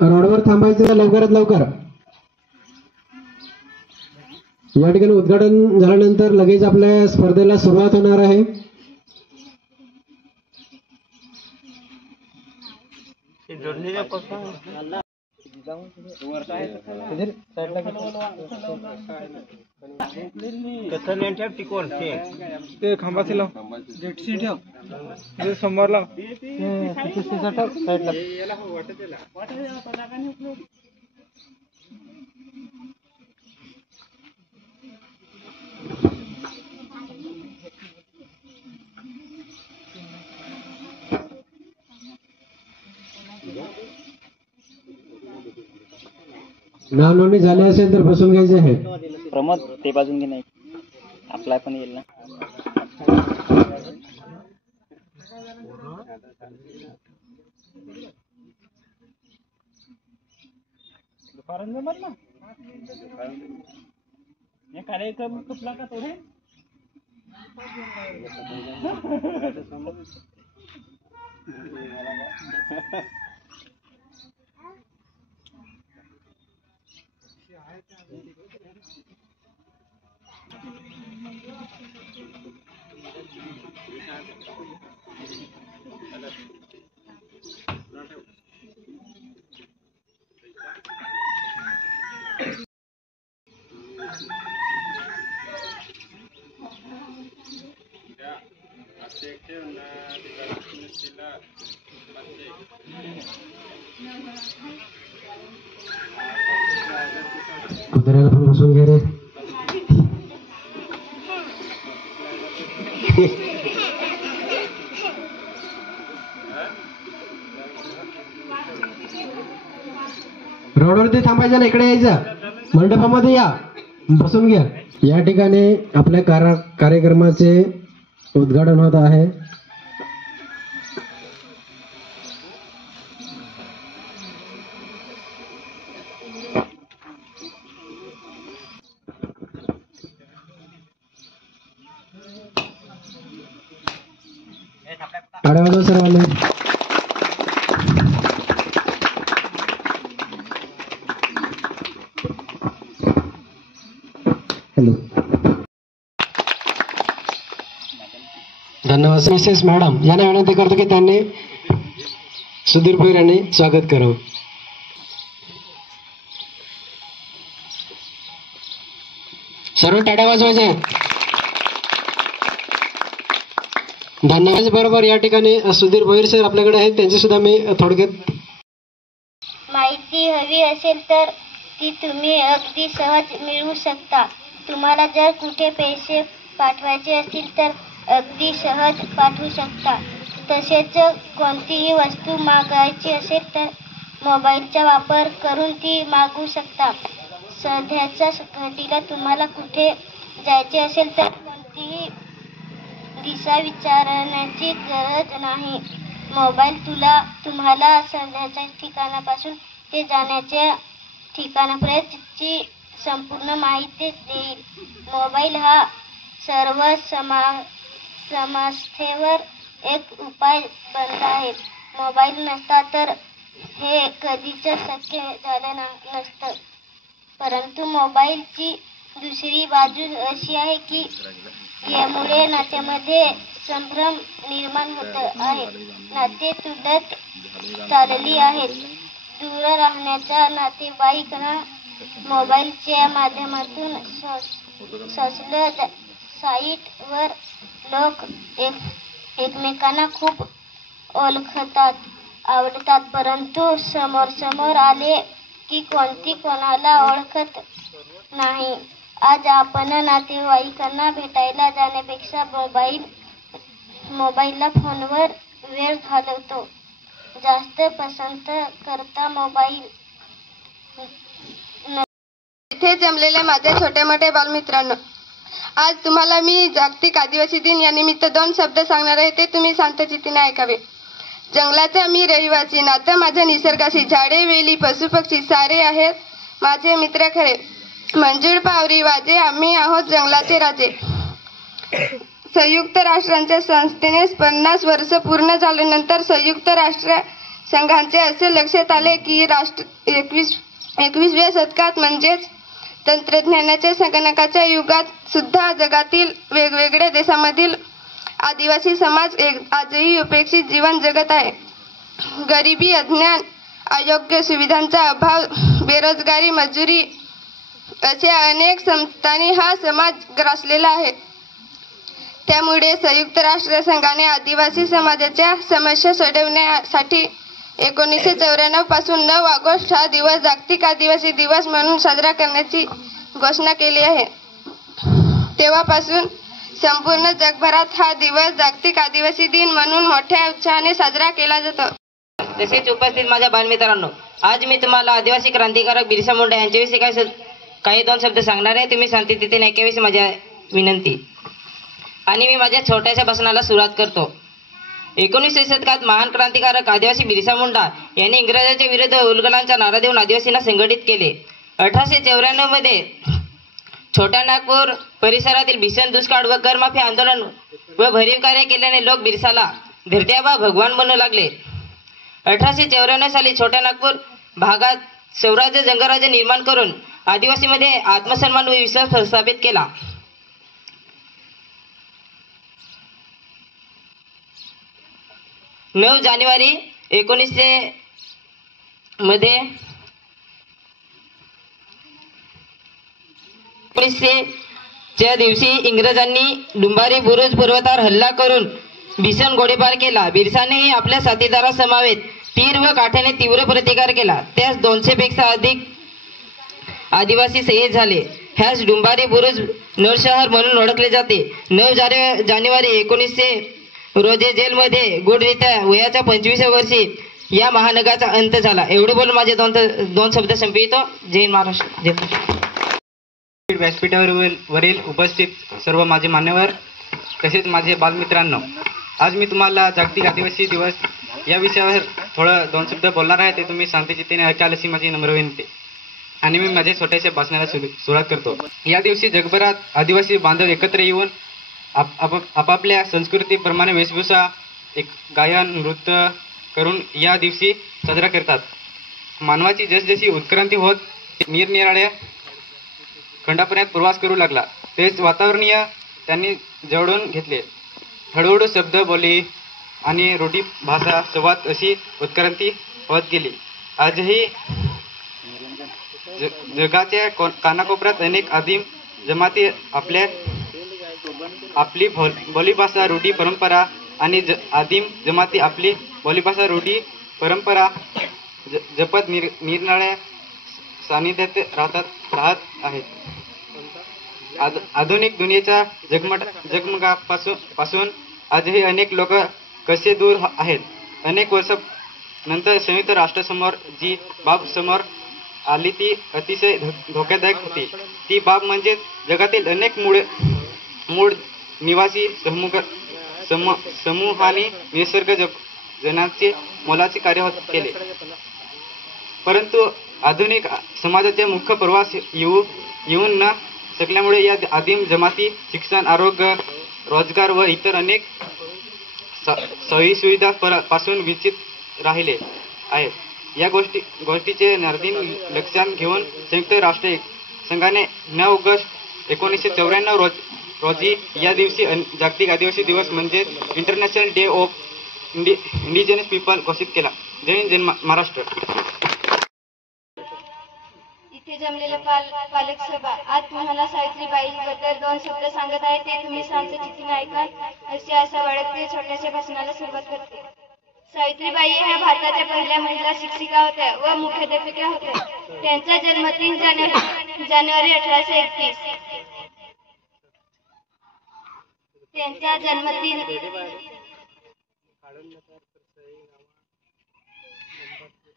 रोडवर थांबायचं लवकरात लवकर. या ठिकाणी उद्घाटन झाल्यानंतर लगेच आपल्या स्पर्धेला सुरुवात होणार आहे. खांबाचे लाव समोर लाव नाव नोंदणी झाली असेल तर बसून घ्यायचे आहे. प्रमोद ते बाजून घे, नाही अप्लाय पण येईल ना. कार्यक्रम कुठला का थोडे कुत्र्याला पण बसून घे रे. रोडवरती थांबायचं ना, इकडे यायचं, मंडपामध्ये या, बसून घ्या. या ठिकाणी आपल्या कार्यक्रमाचे उद्घाटन होत आहे. टाळ्या वाजवा सर्वांनी. हॅलो, धन्यवाद. मिसेस मॅडम यांना विनंती करतो की त्यांनी सुधीर भोईर यांनी स्वागत करावं. सर्व टाळ्या वाजवायचे. धन्यवाद. बरोबर या ठिकाणी सुधीर भोईर सर आपल्याकडे आहेत, त्यांची सुद्धा मी थोडक्यात माहिती हवी असेल तर ती तुम्ही अगदी सहज मिळवू शकता. तुम्हाला जर कुठे पैसे पाठवायचे असतील तर अगदी सहज पाठवू शकता. तसेच कोणतीही वस्तू मागवायची असेल तर मोबाईलचा वापर करून ती मागवू शकता. सध्याच्या घडीला तुम्हाला कुठे जायचे असेल तर कोणतीही दिशा विचारण्याची गरज नाही. मोबाईल तुम्हाला सध्याच्या ठिकाणापासून ते जाण्याच्या ठिकाणापर्यंतची संपूर्ण माहिती देईल. मोबाईल हा सर्व समस्येवर एक उपाय बनला आहे. मोबाईल नसता तर हे कधीच शक्य झालं नसतं. परंतु मोबाईलची दुसरी बाजू अशी आहे की यामुळे नात्यामध्ये संभ्रम निर्माण होत आहे. नाते तुटत चालली आहेत. दूर राहण्याच्या नातेवाईकांना मोबाईलच्या माध्यमातून सोशल साईटवर लोक एकमेकांना खूप ओळखतात, आवडतात. परंतु समोर आले की कोणती कोणाला ओळखत नाही. आज आपण नातेवाईकांना भेटायला जाण्यापेक्षा मोबाईलला फोनवर वेळ घालवतो. जास्त पसंत करता मोबाईल. इथे जमलेल्या माझ्या छोट्या मोठ्या बालमित्रांनो, आज तुम्हाला मी जागतिक आदिवासी दिन या निमित्त 2 शब्द सांगणार आहे. ते तुम्ही शांतचित्तीने ऐकावे. जंगलाचा मी रहिवासी, नातं माझ्या निसर्गाशी. झाडे वेली पशुपक्षी सारे आहेत माझे मित्र खरे. मंजूळ पावरी वाजे, आम्ही आहोत जंगलाचे राजे. संयुक्त राष्ट्रांच्या संस्थेने 50 वर्ष पूर्ण झाल्यानंतर संयुक्त राष्ट्र संघांचे असे लक्षात आले की 21व्या शतकात म्हणजेच तंत्रज्ञानाच्या संगणकाच्या युगात सुद्धा जगातील वेगवेगळ्या देशांमधील आदिवासी समाज आजही उपेक्षित जीवन जगत आहे. गरिबी, अज्ञान, अयोग्य सुविधांचा अभाव, बेरोजगारी, मजुरी असे अनेक समस्यांनी हा समाज ग्रासलेला आहे. त्यामुळे संयुक्त राष्ट्र संघाने आदिवासी समाजाच्या समस्या सोडवण्यासाठी 1994 पासून 9 ऑगस्ट हा दिवस जागतिक आदिवासी दिवस म्हणून साजरा करण्याची घोषणा केली आहे. तेव्हापासून संपूर्ण जगभरात हा दिवस जागतिक आदिवासी दिन म्हणून मोठ्या उत्साहाने साजरा केला जातो. तसेच उपस्थित माझ्या बालमित्रांनो, आज मी तुम्हाला आदिवासी क्रांतिकारक बिरसा मुंडा यांच्याविषयी काही 2 शब्द सांगणार आहे. तुम्ही शांततेने ऐकावीशी माझी विनंती. आणि मी माझ्या छोट्याशा भाषणाला सुरुवात करतो. 19व्या शतकात महान क्रांतिकारक आदिवासी बिरसा मुंडा यांनी इंग्रजांच्या विरुद्ध उलगलांचा नारा देऊन आदिवासींना संघटित केले. 1894 मध्ये छोट्या नागपूर परिसरातील भीषण दुष्काळ व करमाफी आंदोलन व भरीव कार्य केल्याने लोक बिरसाला धरत्याबा भगवान म्हणू लागले. 1894 साली छोट्या नागपूर भागात स्वराज्य जंगराज्य निर्माण करून आदिवासीमध्ये आत्मसन्मान व विश्वास प्रस्थापित केला. 9 जानेवारी 1900 मध्ये 1900च्या दिवशी इंग्रजांनी डुंबारी बुरुज पर्वतावर हल्ला करून भीषण गोळीबार केला. बिरसानेही आपल्या साथीदारासमवेत तीर व काठ्याने तीव्र प्रतिकार केला. त्यास 200 पेक्षा अधिक आदिवासी शहीद झाले. ह्यास डुंबारी बुरुज नरशहर म्हणून ओळखले जाते. 9 जानेवारी 1900 रोजी जेलमध्ये गुडरीत्या वयाच्या 25व्या वर्षी या महानगराचा अंत झाला. एवढे बोलून माझे दोन शब्द संपवितो. जय महाराष्ट्र. जय महाराष्ट्र. व्यासपीठावरील उपस्थित सर्व माझे मान्यवर तसेच माझे बालमित्रांनो, आज मी तुम्हाला जागतिक आदिवासी दिवस या विषयावर थोडं 2 शब्द बोलणार आहे. ते तुम्ही शांतचित्तेने ऐकाल अशी माझी नम्र विनंती. आणि मी माझ्या छोट्याशा भाषणाला सुरुवात करतो. या दिवशी जगभरात आदिवासी बांधव एकत्र येऊन आपापल्या संस्कृतीप्रमाणे वेशभूषा गायन नृत्य करून या दिवशी साजरा करतात. मानवाची जसजशी उत्क्रांती होत निरनिराळ्या खंडापर्यंत प्रवास करू लागला, तेच वातावरणीय त्यांनी जवळून घेतले. हळूहळू शब्द, बोली आणि रूढी भाषा संवाद अशी उत्क्रांती होत गेली. आजही जगाच्या कानाकोपऱ्यात अनेक आदिम जमाती आपली बोलीभाषा रूढी परंपरा आणि आदिम जमाती आपली बोलीभाषा रूढी परंपरा जपत निरनिराळ्या सानिध्यात राहत आहेत. आधुनिक दुनियेच्या जगमगापासून आजही अनेक लोक कसे दूर आहेत. अनेक वर्षानंतर संयुक्त राष्ट्रासमोर जी बाब समोर आली ती अतिशय धोकादायक होती. ती बाब म्हणजे जगातील अनेक मूळ निवासी समूहाने निसर्ग जनाचे मोलाचे कार्य केले. परंतु आधुनिक समाजाचे मुख्य प्रवास येऊन न शकल्यामुळे या आदिम जमाती शिक्षण, आरोग्य, रोजगार व इतर अनेक सोयीसुविधा पासून वंचित राहिले आहेत. या गोष्टीचे निर्दिन लक्षात घेऊन संयुक्त राष्ट्र संघाने 9 ऑगस्ट 1994 रोजी या दिवशी जागतिक आदिवासी दिवस म्हणजे international day of indigenous people घोषित केला. जय हिंद, जय महाराष्ट्र. इथे जमलेले पालक सभा, आज तुम्हाला सावित्रीबाईंबद्दल 2 शब्द सांगत आहे. ते तुम्ही शांतचित्ताने ऐकाल अशी आशा बाळगते. छोट्याशा भाषणाला सुरुवात करते. सावित्रीबाई ह्या भारताच्या पहिल्या महिला शिक्षिका होत्या व मुख्याध्यापिका होत्या. त्यांचा जन्म 3 जानेवारी 1831.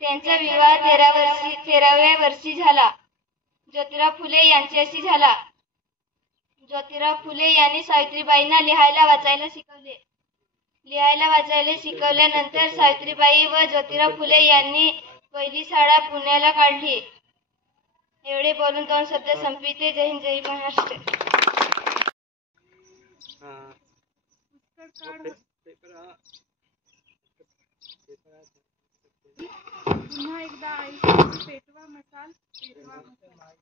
त्यांचा विवाह 13व्या वर्षी झाला. ज्योतिराव फुले यांच्याशी झाला. ज्योतिराव फुले यांनी सावित्रीबाईंना लिहायला वाचायला शिकवल्यानंतर सावित्रीबाई व ज्योतिराव फुले यांनी पहिली शाळा पुण्याला काढली. एवढे बोलून 2 शब्द संपविते. जय हिंद, जय महाराष्ट्र. पुन्हा एकदा आईसाठी पेटवा मसाल, पेटवा मसाल.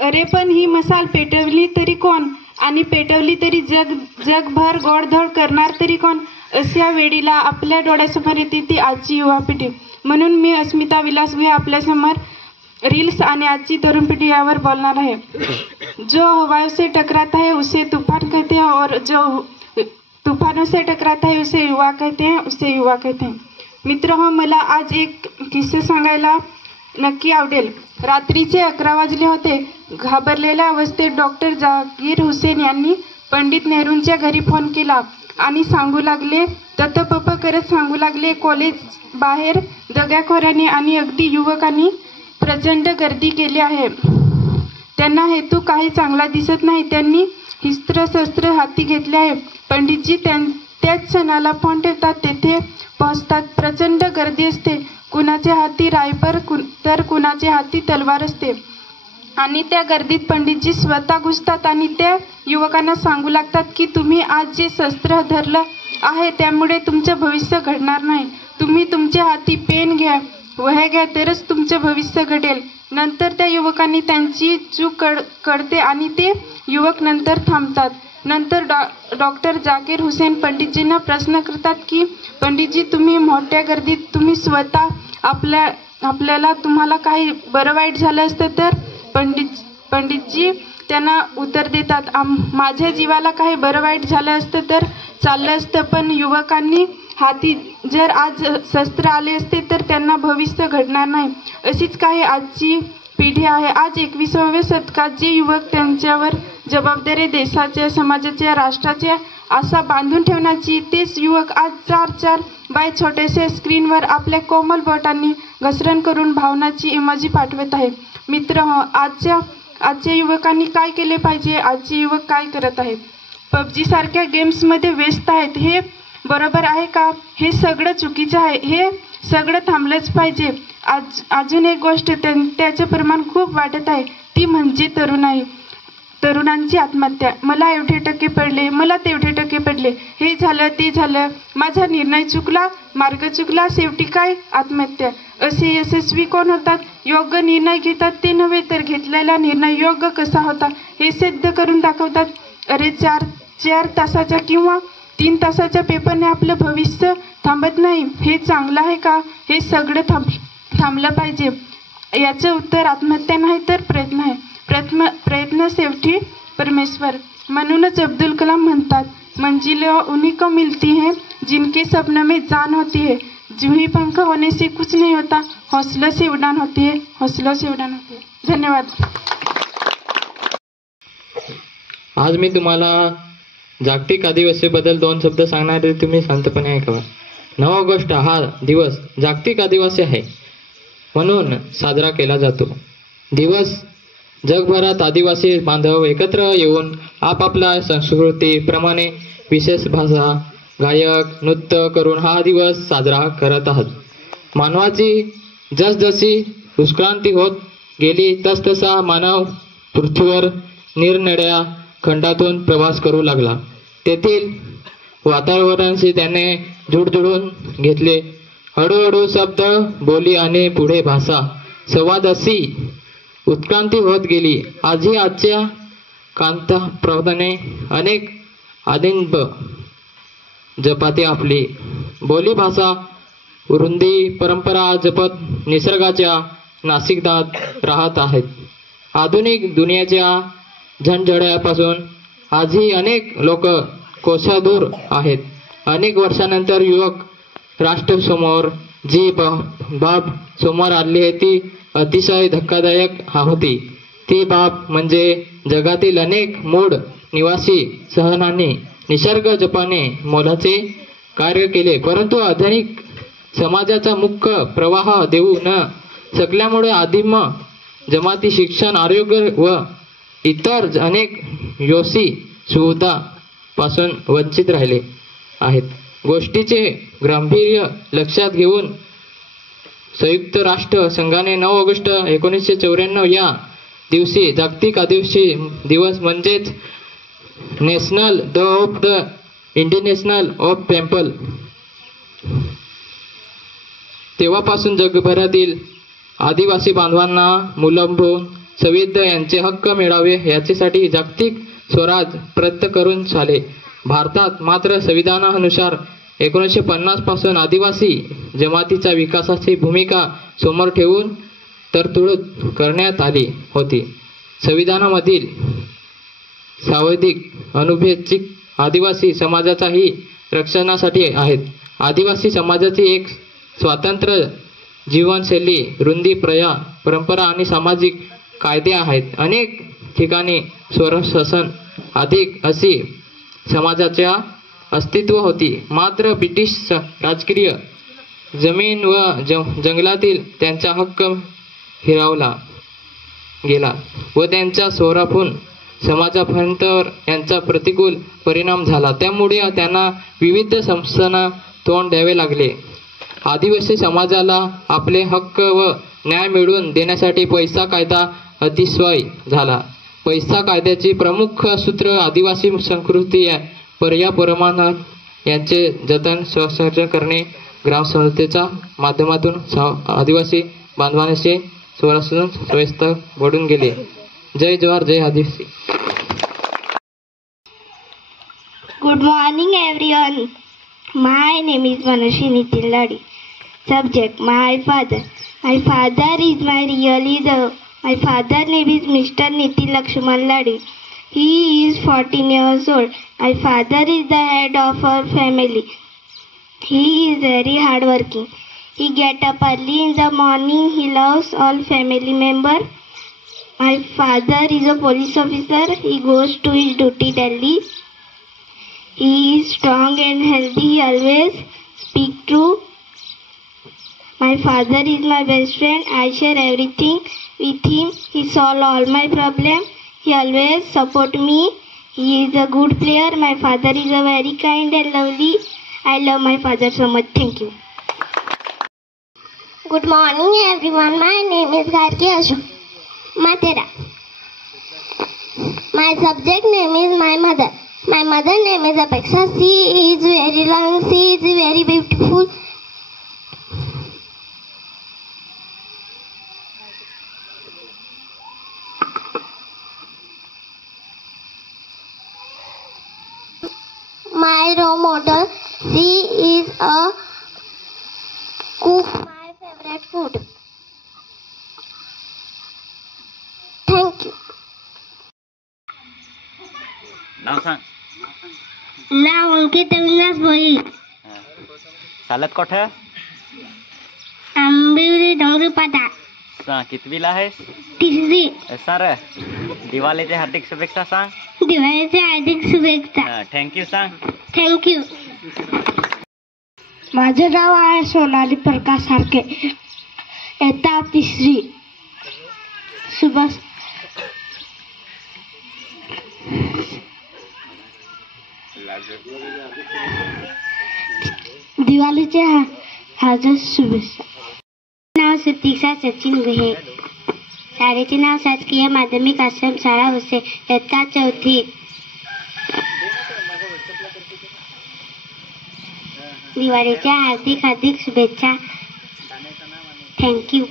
अरे पण ही मसाल पेटवली तरी कोण आणि पेटवली तरी जगभर गोडधोड करणार तरी कोण? अशा वेळीला आपल्या डोळ्यासमोर येते ती आजची युवा पिढी. म्हणून मी अस्मिता विलास भुया आपल्यासमोर रील्स आणि आजची तरुण पिढी यावर बोलणार आहे. जो हवाओं से टकराता है उसे तूफान कहते हैं और जो तूफानों से टकराता है उसे युवा कहते हैं, उसे युवा कहते हैं. मित्रहो, मला आज एक किस्सा सांगायला नक्की आवडेल. रात्रीचे 11 वाजले होते. घाबरलेल्या अवस्थेत डॉक्टर जाकीर हुसेन यांनी पंडित नेहरूंच्या घरी फोन केला आणि सांगू लागले, ततपप करत सांगू लागले, कॉलेज बाहेर दगाखोरांनी आणि अगदी युवकांनी प्रचंड गर्दी केली आहे. त्यांना हेतू काही चांगला दिसत नाही. त्यांनी शस्त्र हाती घेतले आहे. पंडितजी त्याच क्षणाला फोन ठेवतात, तेथे पोहोचतात. प्रचंड गर्दी असते. कुणाच्या हाती रायफल तर कुणाच्या हाती तलवार असते आणि त्या गर्दीत पंडितजी स्वतः घुसतात आणि त्या युवकांना सांगू लागतात की तुम्ही आज जे शस्त्र धरलं आहे त्यामुळे तुमचं भविष्य घडणार नाही. तुम्ही तुमच्या हाती पेन घ्या, वह्या घ्या, तरच तुमचं भविष्य घडेल. नंतर त्या युवकांनी त्यांची चूक कळते आणि ते युवक नंतर थांबतात. नंतर डॉक्टर जाकीर हुसेन पंडितजींना प्रश्न करतात की पंडितजी, तुम्ही मोठ्या गर्दीत तुम्ही स्वतः आपल्याला तुम्हाला काही बरं वाईट झालं असतं तर? पंडितजी त्यांना उत्तर देतात, माझ्या जीवाला काही बरं वाईट झालं असतं तर चाललं असतं, पण युवकांनी हाती जर आज शस्त्र आले असते तर त्यांना भविष्य घडणार नाही. अशीच काही आजची पिढी आहे. आज 21व्या शतकात जे युवक त्यांच्यावर जबाबदारी देशाच्या, समाजाच्या, राष्ट्राच्या आशा बांधून ठेवण्याची, तेच युवक आज 4 बाय छोट्याशा स्क्रीनवर आपल्या कोमल बोटांनी घसरण करून भावनाची इमोजी पाठवत आहे. मित्र, आजच्या युवकांनी काय केले पाहिजे? आजचे युवक काय करत आहेत? पबजी सारख्या गेम्समध्ये व्यस्त आहेत. हे बरोबर आहे का? हे सगळं चुकीचं आहे. हे सगळं थांबलंच पाहिजे. अजून एक गोष्ट त्याचे प्रमाण खूप वाढत आहे, ती म्हणजे तरुणांची आत्महत्या. मला एवढे टक्के पडले, मला तेवढे टक्के पडले, हे झालं ते झालं, माझा निर्णय चुकला, मार्ग चुकला, शेवटी काय? आत्महत्या. असे यशस्वी कोण होतात? योग्य निर्णय घेतात ते नव्हे, तर घेतलेला निर्णय योग्य कसा होता हे सिद्ध करून दाखवतात. अरे 4 तासाच्या किंवा 3 तासाच्या पेपरने आपलं भविष्य थांबत नाही. हे चांगलं आहे का? हे सगळं थांबलं पाहिजे. याचं उत्तर आत्महत्या नाही तर प्रयत्न आहे. प्रयत्न शेवटी परमेश्वर. म्हणूनच अब्दुल कलाम म्हणतात, मंजिलें उन्हीं को मिलती हैं जिनके सपनों में जान होती है. जूही पंख होने से कुछ नहीं होता, हौसलों से उड़ान होती है, हौसलों से उड़ान होती है. धन्यवाद. आज मी तुम्हाला जागतिक आदिवासीबद्दल 2 शब्द सांगणार आहे. तुम्ही शांतपणे ऐकावा. 9 ऑगस्ट हा दिवस जागतिक आदिवासी आहे म्हणून साजरा केला जातो. दिवस जगभरात आदिवासी बांधव एकत्र येऊन आपापल्या संस्कृतीप्रमाणे विशेष भाषा, गायक, नृत्य करून हा दिवस साजरा करत आहात. मानवाची जसजशी उत्क्रांती होत गेली तसतसा मानव पृथ्वीवर निरनिराळ्या खंडातून प्रवास करू लागला. तेथील वातावरणाशी त्याने जुळवून घेतले. हळूहळू शब्द, बोली आणि पुढे भाषा, संवाद अशी उत्क्रांती होत गेली. आजही आजच्या कांताप्रमाणे अनेक आदिंब जपाते आपली बोली भाषा, वृंदी परंपरा जपत निसर्गाच्या नासिकदात राहत आहेत. आधुनिक दुनियाच्या झंझावातापासून आजही अनेक लोक कोशादूर आहेत. अनेक वर्षानंतर युवक राष्ट्रासमोर जी बाब समोर आली आहे ती अतिशय धक्कादायक होती. ती बाब म्हणजे जगातील अनेक मूळ निवासी शहरांनी निसर्ग जपाने मोलाचे कार्य केले, परंतु आधुनिक समाजाचा मुख्य प्रवाह देऊ न शकल्यामुळे आदिम जमाती शिक्षण, आरोग्य व इतर अनेक योसी सुविधा पासून वंचित राहिले आहेत. गोष्टीचे गांभीर्य लक्षात घेऊन संयुक्त राष्ट्र संघाने 9 ऑगस्ट 1994 या दिवशी जागतिक आदिवासी दिवस म्हणजेच national day of the international of temple तेव्हापासून जगभरातील आदिवासी बांधवांना मुलंबून संविध यांचे हक्क मिळावे याच्यासाठी जागतिक स्वराज प्रयत्न करून चाले. भारतात मात्र संविधानानुसार 1950 पासून आदिवासी जमातीच्या विकासाची भूमिका समोर ठेवून तरतूद करण्यात आली होती. संविधानामधील सांविधिक अनुच्छेद आदिवासी समाजाच्याही रक्षणासाठी आहेत. आदिवासी समाजाची एक स्वतंत्र जीवनशैली, रुंदी, परंपरा आणि सामाजिक कायदे आहेत. अनेक ठिकाणी स्वशासन अधिक अशी समाजाच्या अस्तित्व होती. मात्र ब्रिटिश राजकीय जमीन व जंगलातील त्यांचा हक्क हिरावला गेला व त्यांच्या स्वरापून समाजापर्यंत यांचा प्रतिकूल परिणाम झाला. त्यामुळे त्यांना विविध समस्यांना तोंड द्यावे लागले. आदिवासी समाजाला आपले हक्क व न्याय मिळवून देण्यासाठी पैसा कायदा अतिशय झाला. पैसा कायद्याची प्रमुख सूत्र आदिवासी संस्कृती पर्यावरण यांचे जतन संरक्षण करणे, ग्रामसंस्थेच्या माध्यमातून आदिवासी बांधवांचे संरक्षण व्यवस्था घडून गेले. जय जवाहर, जय आदिवासी. Good morning everyone. My name is Manushi Nitin Ladi. Subject my father. My father is my really the. My father name is Mr. Nitin Lakshman Ladi. He is 14 years old. My father is the head of our family. He is very hardworking. He get up early in the morning. He loves all family members. My father is a police officer. He goes to his duty daily. He is strong and healthy. He always speak true. My father is my best friend. I share everything with him. He solve all my problems. He always support me. He is a good player. My father is a very kind and lovely. I love my father so much. Thank you. Good morning everyone. My name is Gargi Ashok Matera. My subject name is my mother. My mother name is Apeksha. She is very long. She is very beautiful. My role model. She is a cook my favorite food. Thank you. नाव सांग. नाव अंकित अविनाश भोई. चालत कुठं? आंबिवली डोंगरीपाटा. कितवीला आहेस? तिसरी. Sir, दिवाळीच्या हार्दिक शुभेच्छा सांग. दिवाळीच्या हार्दिक शुभेच्छा. थँक्यू सांग. थँक्यू. माझे नाव आहे सोनाली प्रकाश सारखे. इयत्ता तिसरी. सुभाष. दिवाळीच्या हार्दिक शुभेच्छा. नाव सुतीक्षा सचिन गुहे. शाळेचे नाव शासकीय माध्यमिक आश्रम शाळा वसे. इयत्ता चौथी. दिवाळीच्या हार्दिक हार्दिक शुभेच्छा. थँक्यू.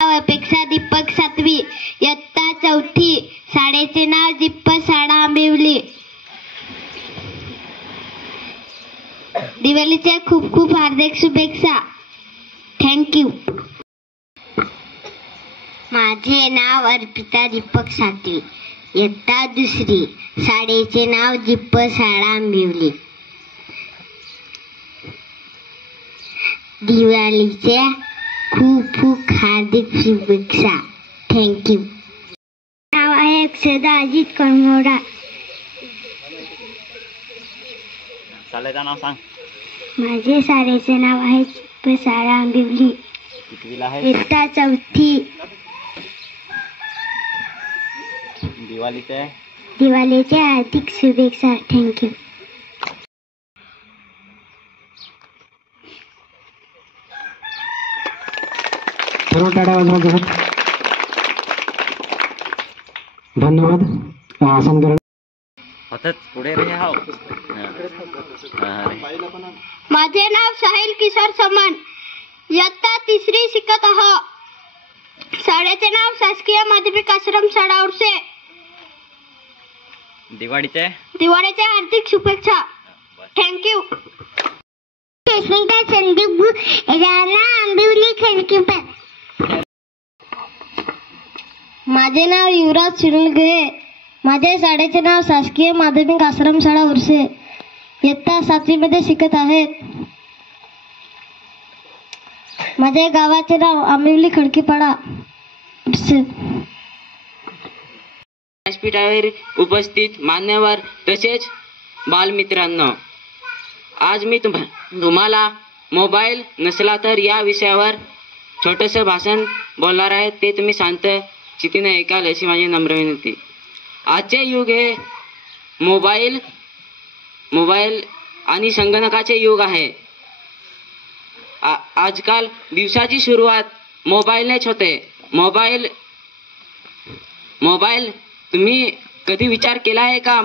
अपेक्षा दीपक सातवी. इयत्ता चौथी. शाळेचे नाव दीपक शाळा आंबिवली. दिवाळीच्या खूप खूप हार्दिक शुभेच्छा. थँक्यू. माझे नाव अर्पिता दीपक सातवी. इयत्ता दुसरी. शाळेचे नाव दीपक शाळा आंबिवली. दिवाळीच्या खूप खूप हार्दिक शुभेच्छा. थँक्यू. नाव आहे अक्षदा अजित कणमोडा. शाळेचं नाव सांग. माझे शाळेचे नाव आहे दीपक शाळा आंबिवली. कितवीला आहे? इयत्ता चौथी. दिवाळीच्या हार्दिक शुभेच्छा. थँक्यू. सर्व टाळ्या वाजवा. धन्यवाद. आसन करा. होतच पुढे रे. हाव. माझे नाव साहिल किशोर समान. इयत्ता 3री शिकत आहो. शाळेचे नाव शासकीय माध्यमिक आश्रम शाळा उर्से. दिवाळीचे हार्दिक शुभेच्छा. थँक्यू. संदीप राणा आंबिवली खडकीपर. माझे नाव युवराज शिरुलगे. माझ्या शाळेचे नाव शासकीय माध्यमिक आश्रम शाळा उर्से. इयत्ता 7वी मध्ये शिकत आहेत. माझ्या गावाचे नाव आंबिवली खडकीपाडा उर्से. व्यासपीठावर उपस्थित मान्यवर तसेच बालमित्रांनो, आज मी तुम्हाला मोबाईल नसला तर या विषयावर छोटंसं भाषण बोलणार आहे. ते तुम्ही शांत चित्तीने ऐकाल अशी माझी नम्र विनंती. आजचे युग हे मोबाईल आणि संगणकाचे युग आहे. आजकाल दिवसाची सुरुवात मोबाईलनेच होते. मोबाईल तुम्ही कधी विचार केला आहे का?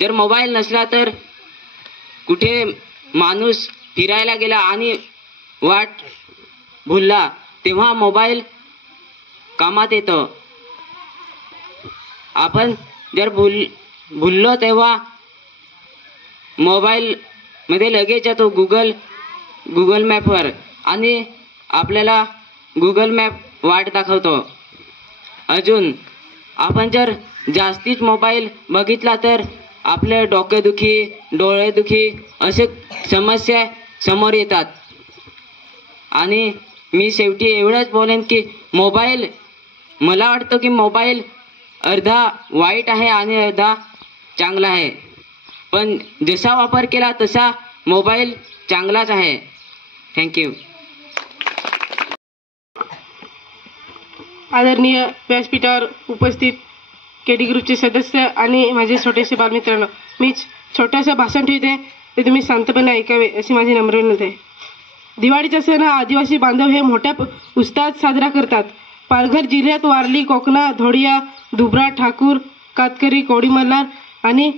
जर मोबाईल नसला तर कुठे माणूस फिरायला गेला आणि वाट भुलला तेव्हा मोबाईल कामात येतो. आपण जर भुललो तेव्हा मोबाईल मध्ये लगेच जातो गुगल मॅपवर आणि आपल्याला गुगल मॅप वाट दाखवतो. अजून आपण जर जास्तीच मोबाईल बघितला तर आपले डोकेदुखी, डोळेदुखी असे समस्या समोर येतात. आणि मी शेवटी एवढंच बोलेन की मला वाटतं की मोबाईल अर्धा वाईट आहे आणि अर्धा चांगला आहे. पण जसा वापर केला तसा मोबाईल चांगलाच आहे. थँक्यू. आदरणीय व्यासपीठावर उपस्थित केडी ग्रुपचे सदस्य आणि माझे छोटेसे बालमित्रांनो, मी छोटंसं भाषण ठेवते, ते तुम्ही शांतपणे ऐकावे अशी माझी नम्र विनंती आहे. दिवाळीचा सण हा आदिवासी बांधव हे मोठ्या उत्साहात साजरा करतात. पालघर जिल्ह्यात वारली, कोकणा, धोडिया, दुबरा, ठाकूर, कातकरी, कोळी, मल्हार आणि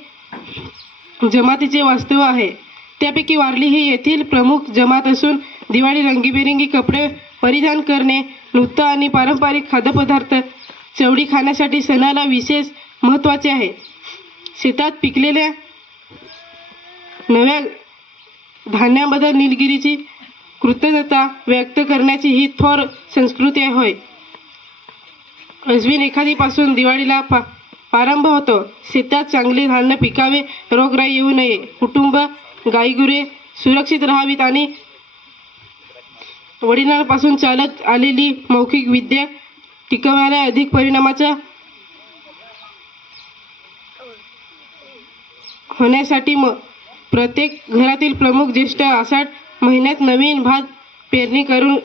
जमातीचे वास्तव आहे. त्यापैकी वारली ही येथील प्रमुख जमात असून दिवाळी रंगीबेरंगी कपडे परिधान करणे, नृत्य आणि पारंपरिक खाद्यपदार्थ चवडी खाण्यासाठी सणाला विशेष महत्त्वाचे आहे. शेतात पिकलेल्या नव्या धान्याबद्दल निलगिरीची कृतज्ञता व्यक्त करण्याची ही थोर संस्कृती होय. अश्विन एखादीपासून दिवाळीला प्रारंभ होतो. शेतात चांगले धान्य पिकावे, रोगराई येऊ नये, कुटुंब गाईगुरे सुरक्षित राहावीत आणि वडिलांपासून चालत आलेली मौखिक विद्या टिकवण्याला अधिक परिणामाचा होण्यासाठी प्रत्येक घरातील प्रमुख ज्येष्ठ आषाढ महिन्यात नवीन भात पेरणी करून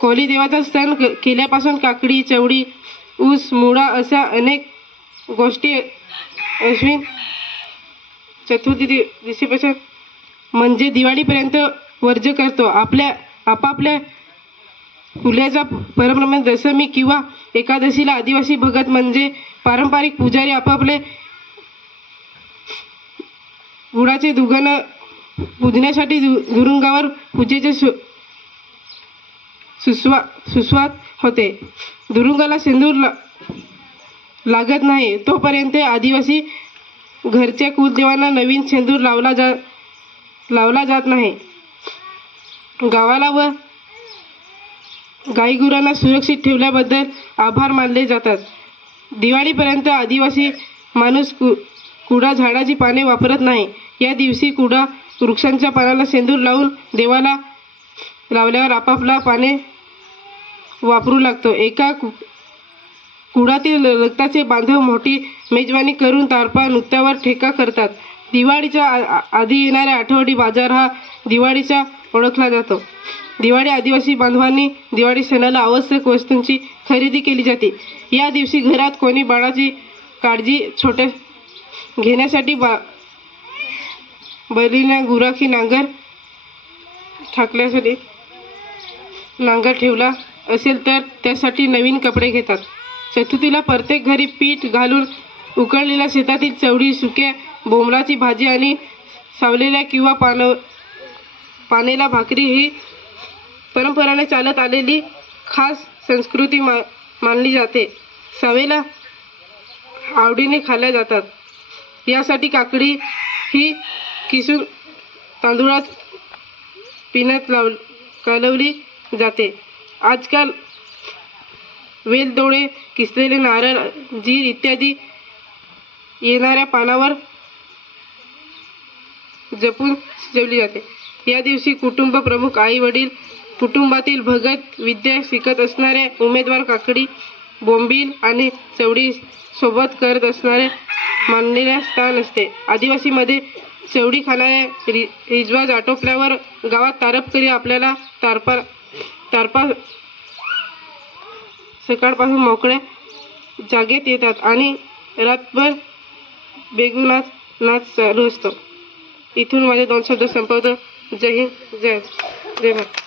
कोली देवाचा सण केल्यापासून काकडी, चवडी, ऊस, मुळा अशा अनेक गोष्टी अश्विन चतुर्थी दिवशीपासून म्हणजे दिवाळीपर्यंत वर्ज करतो. आपापल्या फुल्याचा परंपरेने दशमी किंवा एकादशीला आदिवासी भगत म्हणजे पारंपरिक पुजारी आपापले गुळाचे दुगण पूजण्यासाठी दुरुंगावर पूजेचे सुस्वात होते. दुरुंगाला सिंदूर लागत नाही तोपर्यंत आदिवासी घरच्या कुलदेवांना नवीन सिंदूर लावला जात नाही. गावाला व गाईगुरांना सुरक्षित ठेवल्याबद्दल आभार मानले जातात. दिवाळीपर्यंत आदिवासी माणूस कुडा झाडाची पाने वापरत नाही. या दिवशी कुडा वृक्षांच्या पानाला सिंदूर लावून देवाला लावल्यावर आपापला पाने वापरू लागतो. एका कुडातील रक्ताचे बांधव मोठी मेजवानी करून तारपा नृत्यावर ठेका करतात. दिवाळीच्या आधी येणाऱ्या आठवडी बाजार हा दिवाळीचा ओळखला जातो. दिवाळी आदिवासी बांधवांनी दिवाळी सणाला आवश्यक वस्तूंची खरेदी केली जाते. या दिवशी घरात कोणी बाळाची काळजी छोट्या घेण्यासाठी बैलीला गुराखी नांगर ठाकल्यासाठी नांगर ठेवला असेल तर त्यासाठी नवीन कपडे घेतात. चतुर्थीला प्रत्येक घरी पीठ घालून उकळलेल्या शेतातील चवडी, सुक्या बोंबलाची भाजी आणि सावलेल्या किंवा पाण्याला भाकरी ही परंपराने चालत आलेली खास संस्कृती मानली जाते. सवेला आवडीने खाल्ल्या जातात. यासाठी काकडी ही किसून तांदूळात पिण्यात कालवली जाते. आजकाल वेलदोडे, किसलेले नारळ, जीर इत्यादी येणाऱ्या पानावर जपून जेवली जाते. या दिवशी कुटुंब प्रमुख, आई वडील, कुटुंबातील भगत, विद्या शिकत असणारे उमेदवार काकडी, बोंबील आणि चवडी सोबत करत असणारे मानलेले स्थान असते. आदिवासीमध्ये चवडी खाणाऱ्या रिजवाज आटोपल्यावर गावात तारपकरी आपल्याला तारपा सकाळपासून मोकळ्या जागेत येतात आणि रातभर बेगुनाथ नाच चालू असतो. इथून माझे 2 शब्द संपवतो. जय हिंद, जय भारत.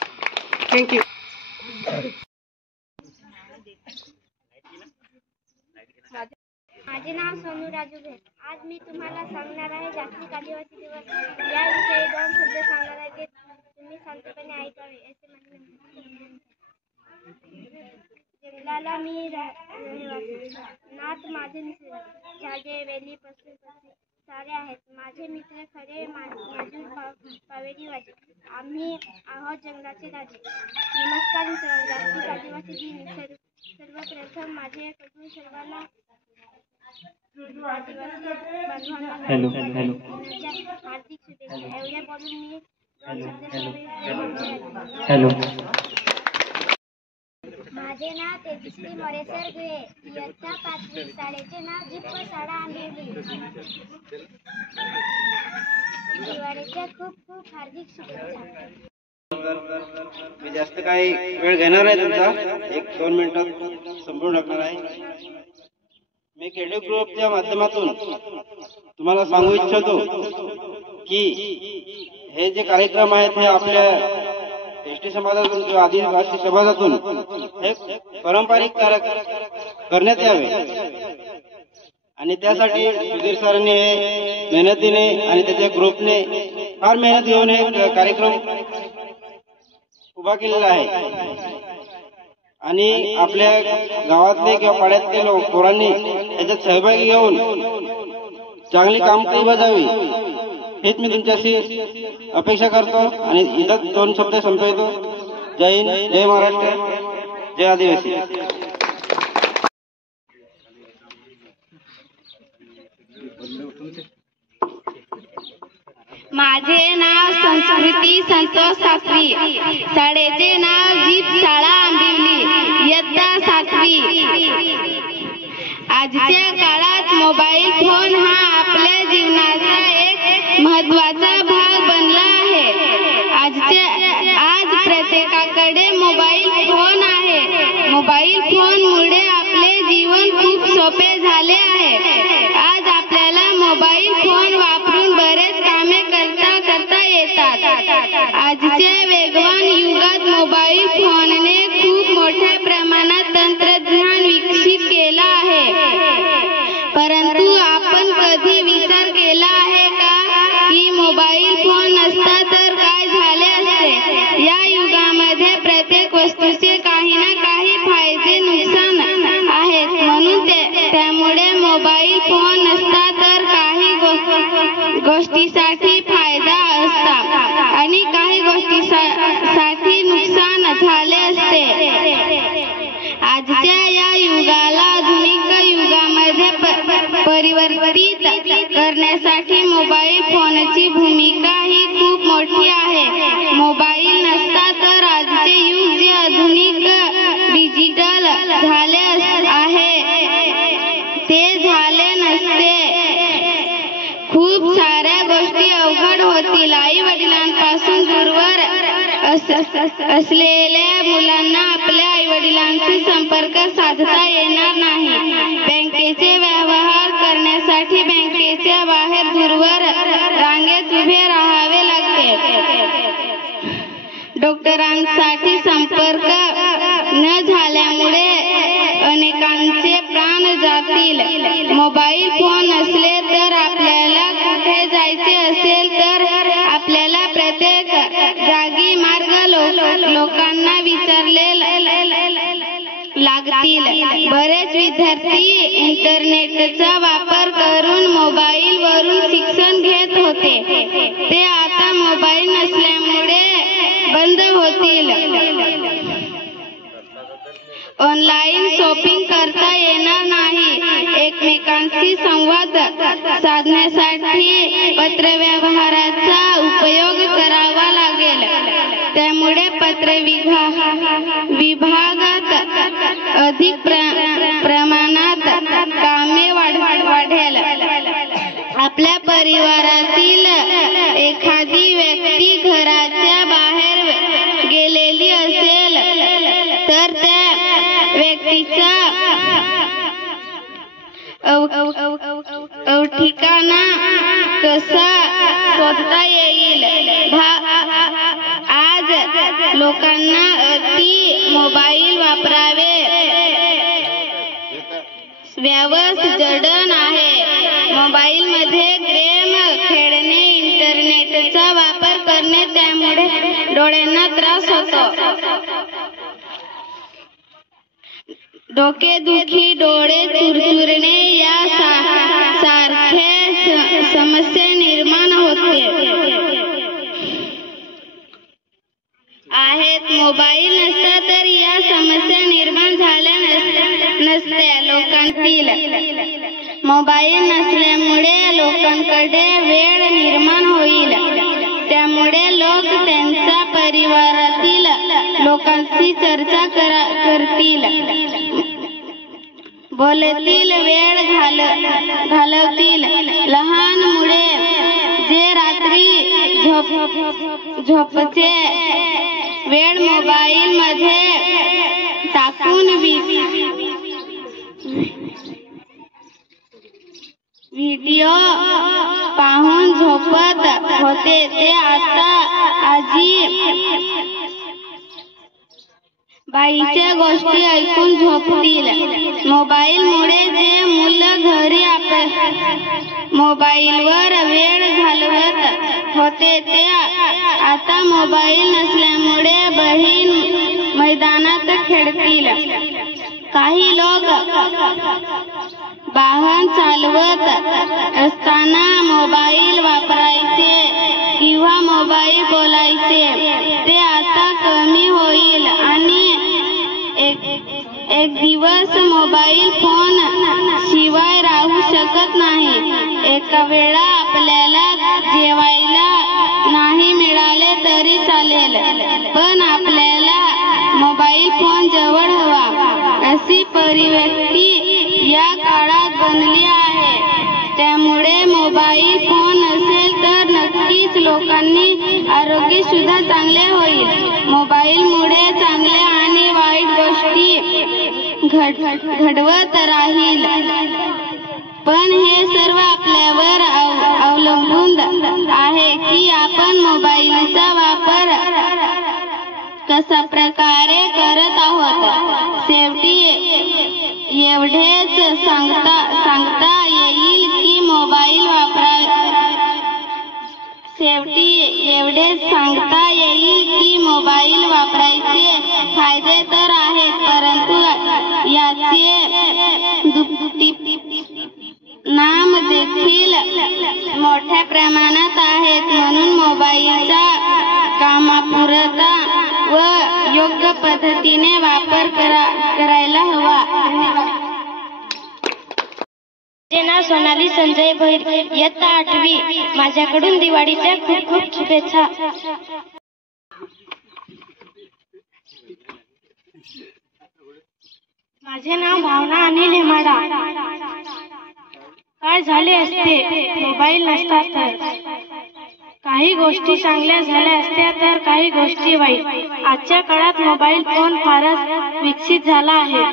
थँक्यू. माझे नाव सोनू राजू भेट. आज मी तुम्हाला सांगणार आहे जागतिक आदिवासी दिवस याविषयी 2 शब्द सांगणार आहे. ते तुम्ही शांतपणे ऐकावे असे माझे विनंती. जंगलाला मी रहिवासी, नात माझे निसर्ग, झाडे, वेली, पशु पक्षी सारे आहेत. माझे मित्र खरे मजूर पावेरी वाजे. आम्ही आहोत जंगलाचे राजे. नमस्कार मित्रांनो, जागतिक आदिवासी दिन. सर्वप्रथम माझ्याकडून सर्वांना आदिवासी बांधवांना हार्दिक शुभेच्छा. एवढ्या बोलून मी 2 शब्द माझे नाव तेजश्री मोरेसर गुहे, इयत्ता 5वी. शाळेचे नाव जिप्प शाळा आंबिवली. दिवाळीच्या खूप खूप हार्दिक शुभेच्छा. मी जास्त काही वेळ घेणार आहे तुमचा, 1-2 मिनिटात संपूर्ण टाकणार आहे. मी केडे ग्रुपच्या माध्यमातून तुम्हाला सांगू इच्छितो की हे जे कार्यक्रम आहेत हे आपल्या एसटी समाजातून किंवा आदिवासी समाजातून हे पारंपरिक करण्यात यावे आणि त्यासाठी सुधीर सरांनी हे मेहनतीने आणि त्याच्या ग्रुपने फार मेहनत घेऊन हे कार्यक्रम उभा केलेला आहे आणि आपल्या गावातले किंवा पाड्यातले लोक पोरांनी याच्यात सहभागी घेऊन चांगली कामगिरी बजावी हेच मी तुमच्याशी अपेक्षा करतो आणि इथं 2 शब्द संपवतो. जय हिंद, जय महाराष्ट्र, जय आदिवासी. माझे नाव संस्कृती संतोष साखरी. शाळेचे नाव जीप शाळा आंबिवली, इयत्ता 7वी. आजच्या काळात मोबाईल फोन हा आपल्या जीवनाचा एक महत्त्वाचा भाग बनला आहे. आज प्रत्येकाकडे मोबाईल फोन आहे. मोबाईल फोनमुळे आपले जीवन खूप सोपे झाले आहे. आज आपल्याला मोबाईल फोन वापरून बरेच कामे करता येतात. आजच्या वेगवान युगात मोबाईल फोनने खूप मोठ्या प्रमाणात तंत्रज्ञान विकसित केलं आहे. परंतु आपण कधी विचार केला आहे का की मोबाईल फोन नसता तर काय झाले असते. या युगामध्ये प्रत्येक वस्तूचे काही ना काही फायदे नुकसान आहेत. म्हणून त्यामुळे मोबाईल फोन नसता तर काही गोष्टीसाठी फायदा असता आणि काही गोष्टीसाठी नुकसान झाले असते. आजच्या या युगाला आधुनिक युगामध्ये परिवर्तित करण्यासाठी मोबाईल फोनची भूमिका ही खूप मोठी आहे. मोबाईल नसता तर आजचे युग जे आधुनिक डिजिटल झाले आहे ते झाले नसते. खूप साऱ्या गोष्टी अवघड होतील. आई वडिलांपासून दूरवर असलेल्या मुलांना आपल्या आई वडिलांशी संपर्क साधता येणार नाही. बँकेचे व्यवहार करण्यासाठी बँकेच्या बाहेर दूरवर रांगेत उभे राहावे लागते. डॉक्टरांसाठी संपर्क न झाल्यामुळे अनेकांचे प्राण जातील. मोबाईल फोन नसले तर आपल्याला कुठे जायचे असेल तर आपल्याला प्रत्येक विद्यार्थी इंटरनेटचा वापर करून मोबाईलवरून शिक्षण घेत होते, ते आता मोबाईल नसल्यामुळे बंद होतील. ऑनलाईन शॉपिंग करता येणार नाही. एकमेकांशी संवाद साधण्यासाठी पत्रव्यवहाराचा उपयोग करावा लागेल. त्यामुळे पत्र विभागात अधिक प्रमाणात कामे वाढेल. आपल्या परिवारातील एखादी व्यक्ती घराच्या बाहेर गेलेली असेल तर त्या व्यक्तीचा ठिकाणा कसा शोधता येईल. आज लोकांना अति मोबाईल वापरावे व्यावस जडण आहे. मोबाईल मध्ये गेम खेळणे, इंटरनेटचा वापर करणे, त्यामुळे डोळ्यांना त्रास होतो. डोकेदुखी, डोळे चुरचुरणे या सारख्या समस्या निर्माण होते आहेत. मोबाईल नसता तर या समस्या निर्माण झाल्या नसत्या. लोकांतील मोबाईल नसल्यामुळे लोकांकडे वेळ निर्माण होईल. त्यामुळे लोक त्यांच्या परिवारातील लोकांशी चर्चा करतील, बोलतील, वेळ घालवतील. लहान मुले जे रात्री झोपचे वेळ मोबाईल मध्ये टाकून व्हिडिओ पाहून झोपत होते, ते आता आजी बाईच्या गोष्टी ऐकून झोपतील. मोबाईलमुळे जे मुलं घरी मोबाईलवर वेळ घालवत होते, ते आता मोबाईल नसल्यामुळे बहीण मैदानात खेळतील. काही लोक वाहन चालवत असताना मोबाईल वापरायचे किंवा मोबाईल बोलायचे, ते आता कमी होईल आणि एक दिवस मोबाईल फोन शिवाय राहू शकत नाही. एका वेळा आपल्याला जेवायला नाही मिळाले तरी चालेल, पण आपल्याला मोबाईल फोन जवळ हवा, अशी परिस्थिती या काळात बनली आहे. त्यामुळे मोबाईल फोन नसेल तर नक्कीच लोकांनी आरोग्य सुद्धा चांगले होईल. मोबाईलमुळे चांगल्या आणि वाईट गोष्टी घडवत राहील, पण हे सर्व आपल्यावर अवलंबून आहे की आपण मोबाईलचा वापर कशा प्रकारे करत आहोत. शेवटी एवढेच सांगता येईल की मोबाईल वापरायचे फायदे तर आहेत, परंतु याचे नाम देखील मोठ्या प्रमाणात आहेत. म्हणून मोबाईलचा कामापुरता व योग्य पद्धतीने वापर करायला हवा. माझे नाव सोनाली संजय भैर, इयत्ता 8वी. माझ्याकडून दिवाळीच्या खूप खूप शुभेच्छा. माझे नाव भावना अनिल हेमाडा. काय झाले असते मोबाईल नसता तर? काही गोष्टी चांगल्या झाल्या असत्या तर काही गोष्टी वाईट. आजच्या काळात मोबाईल फोन फारच विकसित झाला आहे.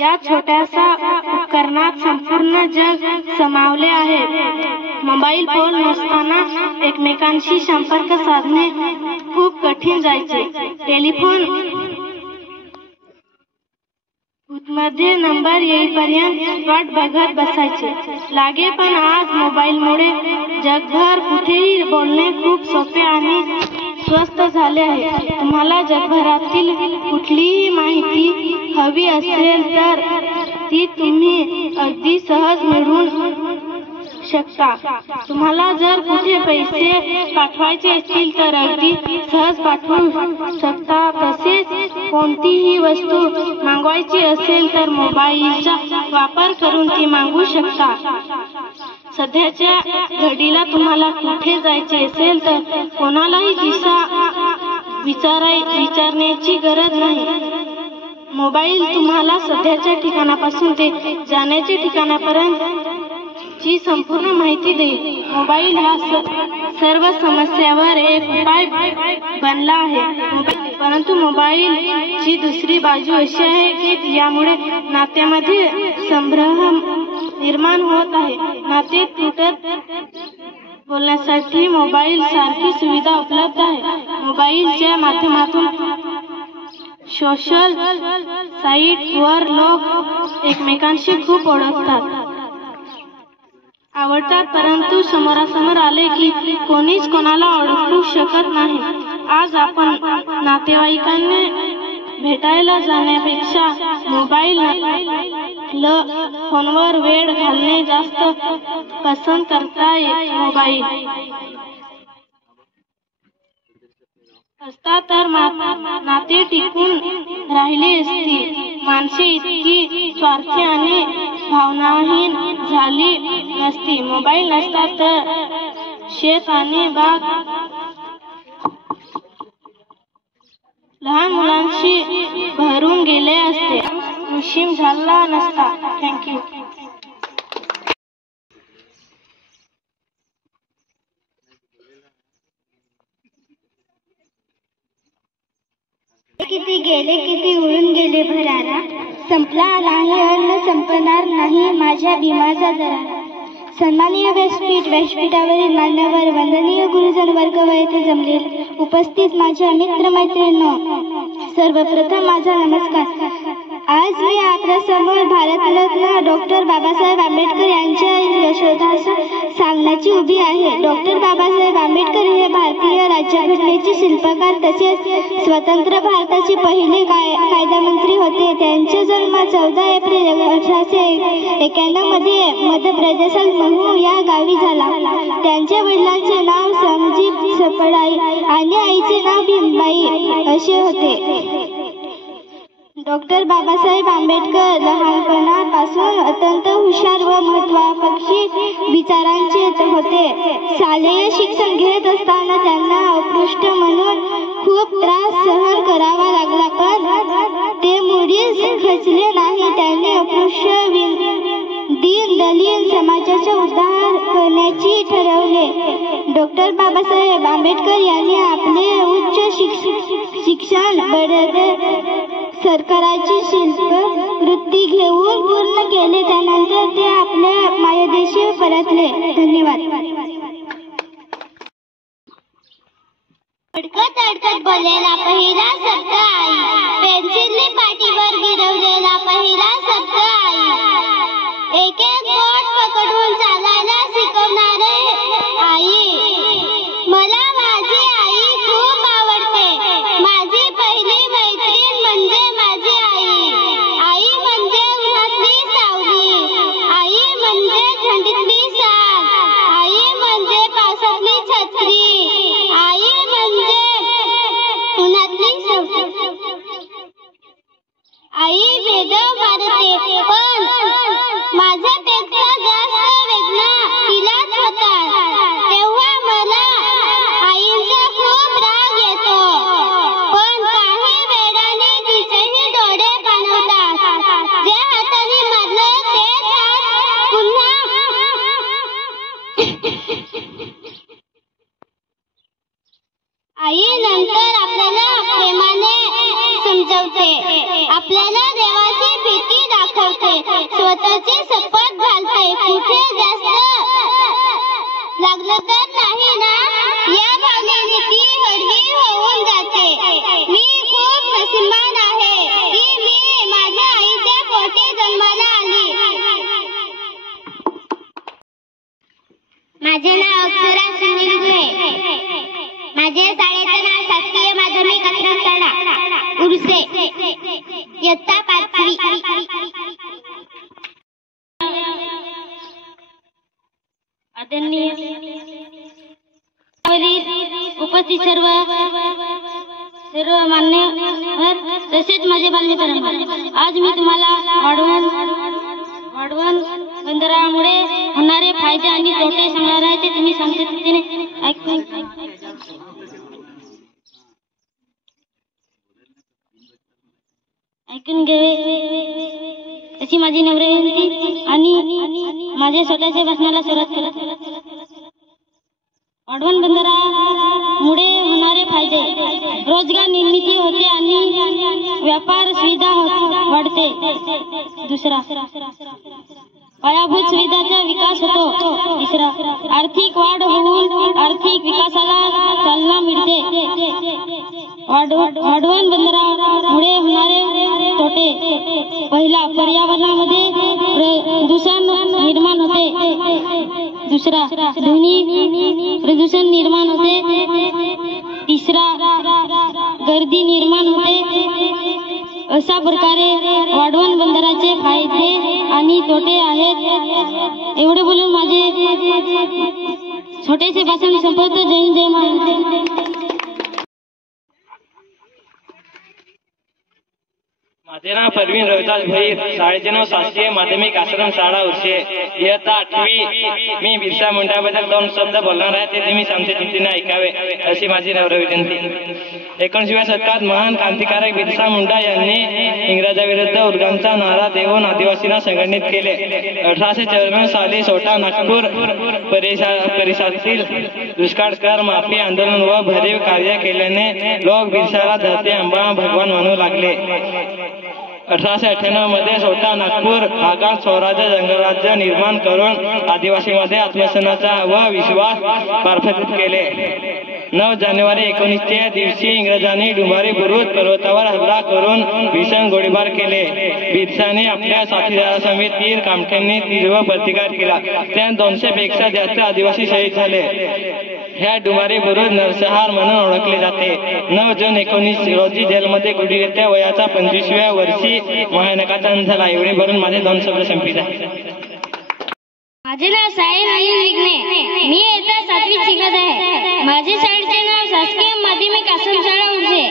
या छोट्याशा उपकरणात संपूर्ण जग समावले आहे. मोबाईल फोन नसताना एकमेकांशी संपर्क साधणे खूप कठीण जायचे. टेलिफोन मध्ये नंबर येईपर्यंत वाट बघत बसायचे लागे, पण आज मोबाईलमुळे जगभर कुठेही बोलणे खूप सोपे आणि अस्वस्थ झाले आहे. तुम्हाला जगभरातील कुठलीही माहिती हवी असेल तर ती तुम्ही अगदी सहज मिळवू शकता. तुम्हाला जर कुठे पैसे पाठवायचे असतील तर अगदी सहज पाठवू शकता. तसेच कोणतीही वस्तू मागवायची असेल तर मोबाईलचा वापर करून ती मागवू शकता. सध्याच्या घडीला तुम्हाला कुठे जायचे असेल तर कोणालाही दिशा विचारण्याची गरज नाही. मोबाईल तुम्हाला सध्याच्या ठिकाणापासून ते जाण्याच्या ठिकाणापर्यंत ची संपूर्ण माहिती देईल. मोबाईल हा सर्व समस्यावर एक उपाय बनला आहे. परंतु मोबाईलची दुसरी बाजू अशी आहे की यामुळे नात्यामध्ये संभ्रम निर्माण होत आहे. नाते तुटत बोलण्यासाठी मोबाईल सारखी सुविधा उपलब्ध आहे. मोबाईलच्या माध्यमातून सोशल साईटवर लोक एकमेकांशी खूप आवडतात परंतु समोरासमोर आले की कोणीच कोणाला ओळखू शकत नाही. आज आपण नातेवाईकांना भेटायला जाण्यापेक्षा मोबाईल फोनवर वेळ घालणे जास्त पसंत करताय. मोबाईल असता तर नाते टिकून राहिले असती. माणसे इतकी स्वार्थी आणि भावनाहीन झाली नसती. मोबाईल नसता तर शेत आणि बाग लहान मुलांशी भरून गेले असते. मुशीम झाला नसता. थँक्यू. किती गेले किती उडून गेले भरारा. संपला नाही अन्न संपणार नाही माझ्या भीमाचा दरारा. सन्माननीय व्यासपीठावरील मान्यवर वंदनीय गुरुजन वर्ग व येथे जमलेले उपस्थित माझ्या मित्रमैत्रिणींनो, सर्वप्रथम माझा नमस्कार. आज मी आपल्यासमोर भारतरत्न डॉक्टर बाबासाहेब आंबेडकर यांच्या यशोगाथा सांगण्याची उभी आहे. डॉक्टर बाबासाहेब आंबेडकर हे भारतीय राज्यघटनेचे शिल्पकार तसेच स्वतंत्र भारताचे पहिले कायदामंत्री होते. त्यांचा जन्म 14 एप्रिल 1891 मध्ये मध्य प्रदेशात महू या गावी झाला. त्यांच्या वडिलांचे नाव समजीत सपडाई आणि आईचे नाव भीमबाई असे होते. डॉक्टर बाबासाहेब आंबेडकर लहानपणापासून अत्यंत हुशार व महत्वाकांक्षी विचारांचे होते. शालेय शिक्षण घेत असताना त्यांना अपृष्ट म्हणून खूप त्रास सहन करावा लागला, पण ते मुळीच खचले नाही. त्यांनी अपृष्ट दीन दलित समाजाचा उद्धार करण्याचे ठरवले. डॉक्टर बाबासाहेब आंबेडकर यांनी आपले उच्च शिक्षण सरकाराची शिल्पवृत्ती घेऊन पूर्ण केले. त्यानंतर ते आपल्या मायदेशी परतले. धन्यवाद. अडकत अडकत बोललेला पहिला शब्द आई. पेन्सिलने पाठीवर गिरवलेला पहिला शब्द आई. एक एक बोट पकडून चालायला शिकवणारे आई. मला माझी आई खूप आवडते. माझी पहिली मैत्रीण म्हणजे माझी आई. आई म्हणजे उन्हातली सावली. आई म्हणजे थंडीतली साग. आई म्हणजे पावसातली छत्री. आई म्हणजे उन्हातली आई वेद मारते, पण माझ्यापेक्षा जास्त वेदना तिलाच होतात. तेव्हा मला आईचा खूप राग येतो, पण काही वेळाने तिचेही डोळे पाणवतात. जे हाताने मारलं तेच हात पुन्हा आई नंतर आपल्याला प्रेमाने समजवते. आपल्याला देवाची भीती दाखवते. स्वतःची शपथ घालते. कुठे जास्त लागलं तर नाही ना, या भावनेने ती हळवी होऊन जाते. मी खूप नशीबवान आहे की मी माझ्या आईच्या पोटी जन्माला आली. माझे नाव अक्षरा सुनील घुळे. माझ्या शाळेचे नाव माध्यमिक आश्रम शाळा उर्से इयत्ता 5वी. आदरणीय उपस्थित सर्व मान्यवर तसेच माझे बालमित्रांनो, आज मी तुम्हाला वाढवण बंदरामुळे होणारे फायदे आणि तोटे सांगणार आहे. ते तुम्ही शांततेने ऐकून घ्यावे अशी माझी नम्र विनंती आणि माझ्या स्वतःच्या भाषणाला सुरुवात करा. वाढवण बंदरामुळे होणारे फायदे: रोजगार निर्मिती होते आणि व्यापार सुविधा वाढते. दुसरा, पायाभूत सुविधांचा विकास होतो. तिसरा, आर्थिक वाढ होऊन आर्थिक विकासाला चालना मिळते. वाढवण बंदरामुळे होणारे तोटे: पहिला, पर्यावरणामध्ये प्रदूषण निर्माण होते. दुसरा, ध्वनी प्रदूषण निर्माण होते. तिसरा, गर्दी निर्माण होते. अशा प्रकारे वाढवण बंदराचे फायदे आणि तोटे आहेत. एवढे बोलून माझे छोटेसे भाषण संपवतो. जय हिंद, जय महाराष्ट्र. माझे नाव परवीन रविदास भोईर, शाळेचे नाव शासकीय माध्यमिक आश्रम शाळा उर्से इयत्ता 8वी. मी बिरसा मुंडाबद्दल 2 शब्द बोलणार आहे. ते तुम्ही शांततेने ऐकावे अशी माझी नम्र विनंती. 19व्या शतकात महान क्रांतिकारक बिरसा मुंडा यांनी इंग्रजांविरुद्ध उर्गांचा नारा देऊन आदिवासींना संघटित केले. 1894 साली छोटा नागपूर परिसरातील दुष्काळ कर माफी आंदोलन व भरीव कार्य केल्याने लोक बिरसाला धरती आंबा भगवान म्हणू लागले. 1898 मध्ये छोटा नागपूर भागात स्वराज्य जंगलराज्य निर्माण करून आदिवासीमध्ये आत्मसन्मानाचा व विश्वास प्रस्थापित केले. 9 जानेवारी 19 च्या दिवशी इंग्रजांनी डुंबारी बुरुज पर्वतावर हल्ला करून भीषण गोळीबार केले. बिरसाने आपल्या साथीदारासमवेत तीर कामठ्यांनी तीव्र प्रतिकार केला. त्यात 200 पेक्षा जास्त आदिवासी शहीद झाले. ह्या डुंबारी बुरुज नरसंहार म्हणून ओळखले जाते. 9 जून 19 रोजी जेलमध्ये गुढीच्या वयाच्या 25व्या वर्षी महानकाचा अंत झाला. एवढे भरून माझे 2 शब्द संपित आहे. माझे नाव साहिल अनिल विघ्ने, मी इयत्ता 7वीत शिकत आहे. माझे शाळेचे नाव शासकीय माध्यमिक आश्रम शाळा उर्से.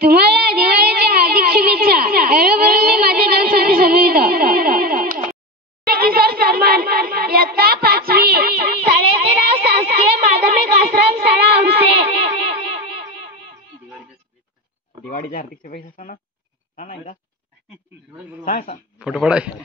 तुम्हाला दिवाळीच्या हार्दिक शुभेच्छा. एवढे बोलून मी माझे 2 शब्द संपवितो. किशोर सन्मान इयत्ता 5वी. शाळेचे नाव शासकीय माध्यमिक आश्रम शाळा उर्से. दिवाळीच्या हार्दिक शुभेच्छा. सांग ना, सांग ना एकदा. सांग. फोटो पडाय.